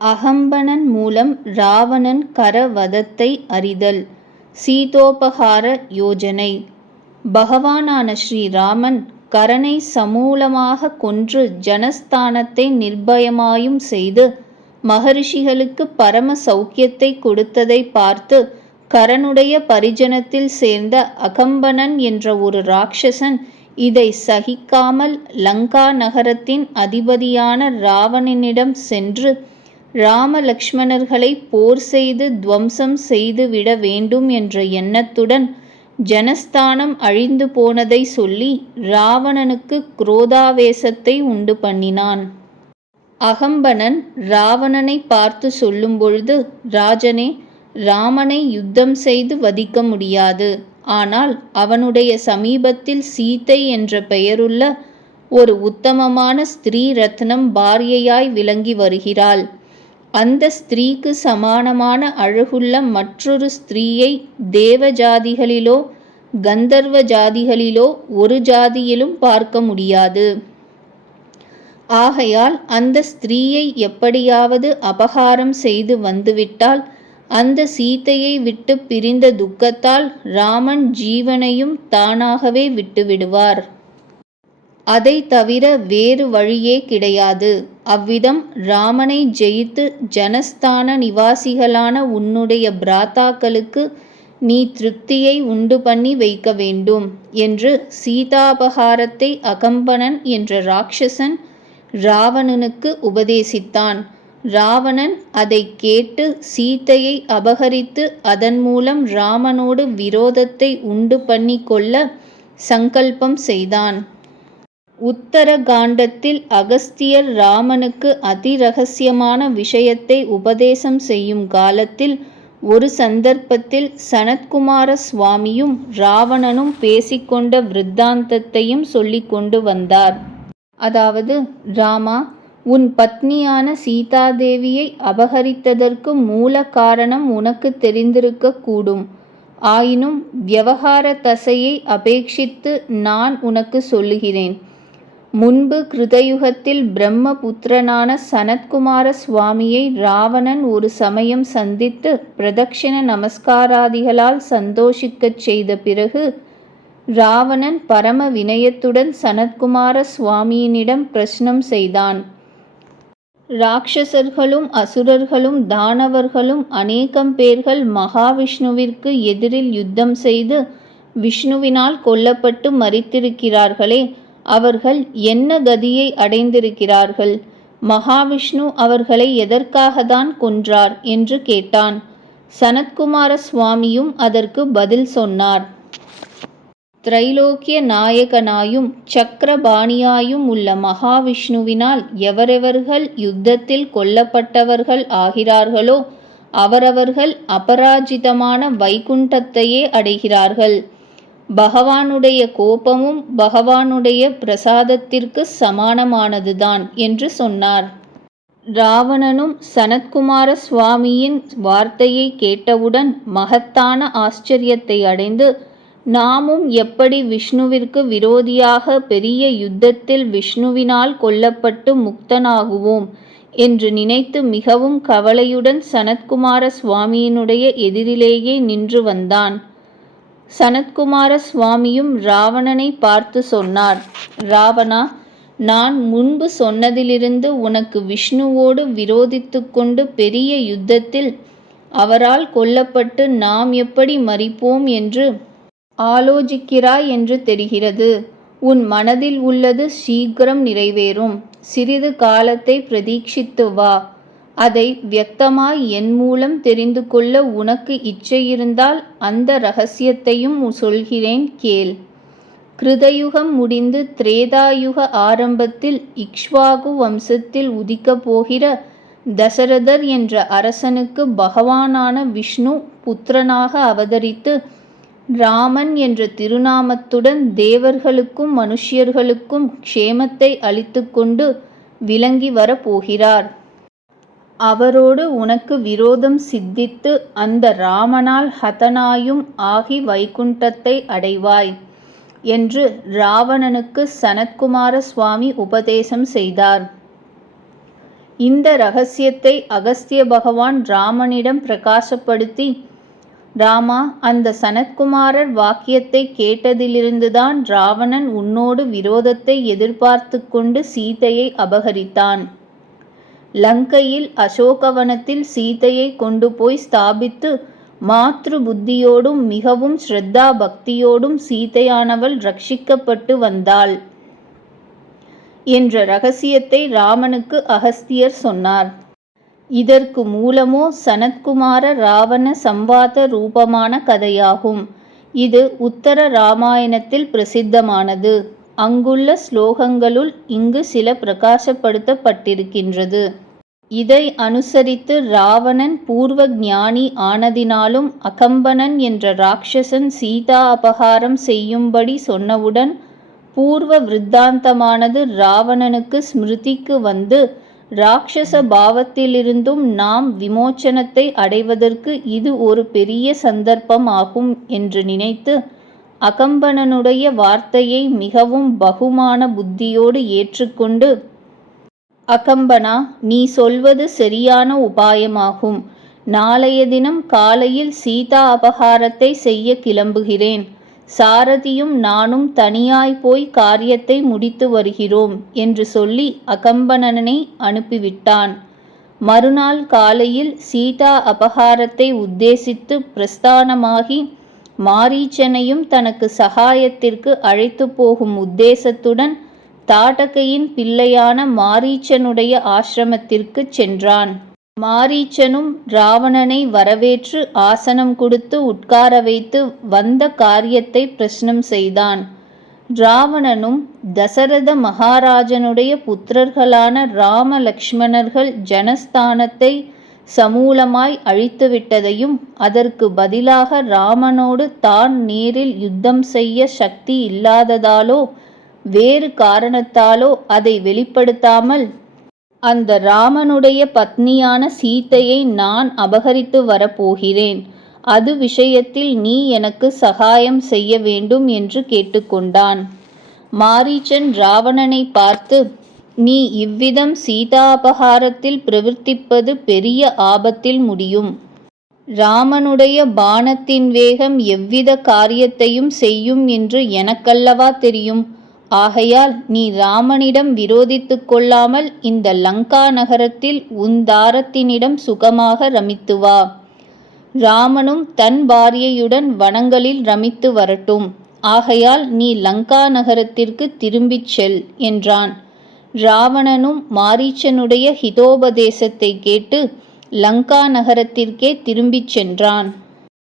அகம்பனன் மூலம் இராவணன் கரவதத்தை அறிதல். சீதோபகார யோஜனை. பகவானான ஸ்ரீராமன் கரனை சமூலமாக கொன்று ஜனஸ்தானத்தை நிர்பயமாயும் செய்து மகரிஷிகளுக்கு பரம சௌக்கியத்தை கொடுத்ததை பார்த்து கரனுடைய பரிஜனத்தில் சேர்ந்த அகம்பனன் என்ற ஒரு ராட்சசன் இதை சகிக்காமல் லங்கா நகரத்தின் அதிபதியான இராவணனிடம் சென்று ராம லக்ஷ்மணர்களை போர் செய்து துவம்சம் செய்துவிட வேண்டும் என்ற எண்ணத்துடன் ஜனஸ்தானம் அழிந்து போனதை சொல்லி இராவணனுக்கு குரோதாவேசத்தை உண்டு பண்ணினான். அகம்பனன் இராவணனை பார்த்து சொல்லும் பொழுது, ராஜனே, ராமனை யுத்தம் செய்து வதிக்க முடியாது. ஆனால் அவனுடைய சமீபத்தில் சீதை என்ற பெயருள்ள ஒரு உத்தமமான ஸ்திரீ ரத்னம் பாரியையாய் விளங்கி வருகிறாள். அந்த ஸ்திரீக்கு சமானமான அழகுள்ள மற்றொரு ஸ்திரீயை தேவ ஜாதிகளிலோ கந்தர்வ ஜாதிகளிலோ ஒரு ஜாதியிலும் பார்க்க முடியாது. ஆகையால் அந்த ஸ்திரீயை எப்படியாவது அபகாரம் செய்து வந்துவிட்டால் அந்த சீதையை விட்டு பிரிந்த துக்கத்தால் ராமன் ஜீவனையும் தானாகவே விட்டுவிடுவார். அதை தவிர வேறு வழியே கிடையாது. அவ்விதம் ராமனை ஜெயித்து ஜனஸ்தான நிவாசிகளான உன்னுடைய பிராத்தாக்களுக்கு நீ திருப்தியை உண்டு பண்ணி வைக்க வேண்டும் என்று சீதாபகாரத்தை அகம்பனன் என்ற ராட்சசன் இராவணனுக்கு உபதேசித்தான். இராவணன் அதை கேட்டு சீதையை அபகரித்து அதன் மூலம் ராமனோடு விரோதத்தை உண்டு பண்ணி கொள்ள சங்கல்பம் செய்தான். உத்தர காண்டத்தில் அகஸ்தியர் ராமனுக்கு அதிரகசியமான விஷயத்தை உபதேசம் செய்யும் காலத்தில் ஒரு சந்தர்ப்பத்தில் சனத்குமார சுவாமியும் இராவணனும் பேசிக்கொண்ட விருத்தாந்தத்தையும் சொல்லிக் கொண்டு வந்தார். அதாவது, ராமா, உன் பத்னியான சீதாதேவியை அபகரித்ததற்கு மூல காரணம் உனக்கு தெரிந்திருக்க கூடும். ஆயினும் விவகார தசையை அபேட்சித்து நான் உனக்கு சொல்லுகிறேன். முன்பு கிருதயுகத்தில் பிரம்மபுத்திரனான சனத்குமார சுவாமியை இராவணன் ஒரு சமயம் சந்தித்து பிரதக்ஷிண நமஸ்காராதிகளால் சந்தோஷிக்கச் செய்த பிறகு இராவணன் பரம வினயத்துடன் சனத்குமார சுவாமியினிடம் பிரஷ்னம் செய்தான். ராட்சசர்களும் அசுரர்களும் தானவர்களும் அநேகம் பேர்கள் மகாவிஷ்ணுவிற்கு எதிரில் யுத்தம் செய்து விஷ்ணுவினால் கொல்லப்பட்டு மரித்திருக்கிறார்களே, அவர்கள் என்ன கதியை அடைந்திருக்கிறார்கள்? மகாவிஷ்ணு அவர்களை எதற்காகத்தான் கொன்றார் என்று கேட்டான். சனத்குமார சுவாமியும் அதற்கு பதில் சொன்னார். திரைலோக்கிய நாயகனாயும் சக்கரபாணியாயும் உள்ள மகாவிஷ்ணுவினால் எவரெவர்கள் யுத்தத்தில் கொல்லப்பட்டவர்கள் ஆகிறார்களோ அவரவர்கள் அபராஜிதமான வைகுண்டத்தையே அடைகிறார்கள். பகவானுடைய கோபமும் பகவானுடைய பிரசாதத்திற்கு சமானமானதுதான் என்று சொன்னார். இராவணனும் சனத்குமார சுவாமியின் வார்த்தையை கேட்டவுடன் மகத்தான ஆச்சரியத்தை அடைந்து, நாமும் எப்படி விஷ்ணுவிற்கு விரோதியாக பெரிய யுத்தத்தில் விஷ்ணுவினால் கொல்லப்பட்டு முக்தனாகுவோம் என்று நினைத்து மிகவும் கவலையுடன் சனத்குமார சுவாமியினுடைய எதிரிலேயே நின்று வந்தான். சனத்குமார சுவாமியும் இராவணனை பார்த்து சொன்னார். ராவணா, நான் முன்பு சொன்னதிலிருந்து உனக்கு விஷ்ணுவோடு விரோதித்து கொண்டு பெரிய யுத்தத்தில் அவரால் கொல்லப்பட்டு நாம் எப்படி மரிப்போம் என்று ஆலோசிக்கிறாய் என்று தெரிகிறது. உன் மனதில் உள்ளது சீக்கிரம் நிறைவேறும். சிறிது காலத்தை பிரதீட்சித்து வா. அதை வியக்தமாய் என் மூலம் தெரிந்து கொள்ள உனக்கு இச்சையிருந்தால் அந்த இரகசியத்தையும் சொல்கிறேன் கேள். கிருதயுகம் முடிந்து திரேதாயுக ஆரம்பத்தில் இக்ஷ்வாகு வம்சத்தில் உதிக்கப் போகிற தசரதர் என்ற அரசனுக்கு பகவானான விஷ்ணு புத்திரனாக அவதரித்து ராமன் என்ற திருநாமத்துடன் தேவர்களுக்கும் மனுஷ்யர்களுக்கும் க்ஷேமத்தை அளித்து கொண்டு விளங்கி வரப்போகிறார். அவரோடு உனக்கு விரோதம் சித்தித்து அந்த ராமனால் ஹதனாயும் ஆகி வைகுண்டத்தை அடைவாய் என்று இராவணனுக்கு சனத்குமார சுவாமி உபதேசம் செய்தார். இந்த ரகசியத்தை அகஸ்திய பகவான் ராமனிடம் பிரகாசப்படுத்தி, ராமா, அந்த சனத்குமாரர் வாக்கியத்தை கேட்டதிலிருந்துதான் ராவணன் உன்னோடு விரோதத்தை எதிர்பார்த்து கொண்டு சீதையை அபகரித்தான். லங்கையில் அசோகவனத்தில் சீதையை கொண்டு போய் ஸ்தாபித்து மாத்ரு புத்தியோடும் மிகவும் ஸ்ரத்தா பக்தியோடும் சீதையானவள் ரட்சிக்கப்பட்டு வந்தாள் என்ற ரகசியத்தை ராமனுக்கு அகஸ்தியர் சொன்னார். இதற்கு மூலமோ சனத்குமார ராவண சம்வாத ரூபமான கதையாகும். இது உத்தர ராமாயணத்தில் பிரசித்தமானது. அங்குள்ள ஸ்லோகங்களுள் இங்கு சில பிரகாசப்படுத்தப்பட்டிருக்கின்றது. இதை அனுசரித்து ராவணன் பூர்வ ஞானி ஆனதினாலும் அகம்பனன் என்ற ராட்சசன் சீதா அபகாரம் செய்யும்படி சொன்னவுடன் பூர்வ விருத்தாந்தமானது ராவணனுக்கு ஸ்மிருதிக்கு வந்து ராட்சச பாவத்திலிருந்தும் நாம் விமோச்சனத்தை அடைவதற்கு இது ஒரு பெரிய சந்தர்ப்பம் ஆகும் என்று நினைத்து அகம்பனனுடைய வார்த்தையை மிகவும் பகுமான புத்தியோடு ஏற்றுக்கொண்டு, அகம்பனா, நீ சொல்வது சரியான உபாயமாகும். நாளைய தினம் காலையில் சீதா அபகாரத்தை செய்ய கிளம்புகிறேன். சாரதியும் நானும் தனியாய் போய் காரியத்தை முடித்து வருகிறோம் என்று சொல்லி அகம்பனனை அனுப்பிவிட்டான். மறுநாள் காலையில் சீதா அபகாரத்தை உத்தேசித்து பிரஸ்தானமாகி மாரீச்சனையும் தனக்கு சகாயத்திற்கு அழைத்து போகும் உத்தேசத்துடன் தாடகையின் பிள்ளையான மாரீச்சனுடைய ஆசிரமத்திற்கு சென்றான். மாரீச்சனும் ராவணனை வரவேற்று ஆசனம் கொடுத்து உட்கார வைத்து வந்த காரியத்தை பிரஷ்னம் செய்தான். ராவணனும் தசரத மகாராஜனுடைய புத்திரர்களான ராம லக்ஷ்மணர்கள் ஜனஸ்தானத்தை சமூலமாய் அழித்துவிட்டதையும் அதற்கு பதிலாக ராமனோடு தான் நேரில் யுத்தம் செய்ய சக்தி இல்லாததாலோ வேறு காரணத்தாலோ அதை வெளிப்படுத்தாமல் அந்த ராமனுடைய பத்னியான சீதையை நான் அபகரித்து வரப்போகிறேன், அது விஷயத்தில் நீ எனக்கு சகாயம் செய்ய வேண்டும் என்று கேட்டுக்கொண்டான். மாரீச்சன் ராவணனை பார்த்து, நீ இவ்விதம் சீதா அபகாரத்தில் பிரவர்த்திப்பது பெரிய ஆபத்தில் முடியும். ராமனுடைய பாணத்தின் வேகம் எவ்வித காரியத்தையும் செய்யும் என்று எனக்கல்லவா தெரியும். ஆகையால் நீ ராமனிடம் விரோதித்து கொள்ளாமல் இந்த லங்கா நகரத்தில் உன் தாரத்தினிடம் சுகமாக ரமித்து வா. ராமனும் தன் பாரியையுடன் வனங்களில் ரமித்து வரட்டும். ஆகையால் நீ லங்கா நகரத்திற்கு திரும்பிச் செல் என்றான். ராவணனும் மாரீச்சனுடைய ஹிதோபதேசத்தை கேட்டு லங்கா நகரத்திற்கே திரும்பிச் சென்றான்.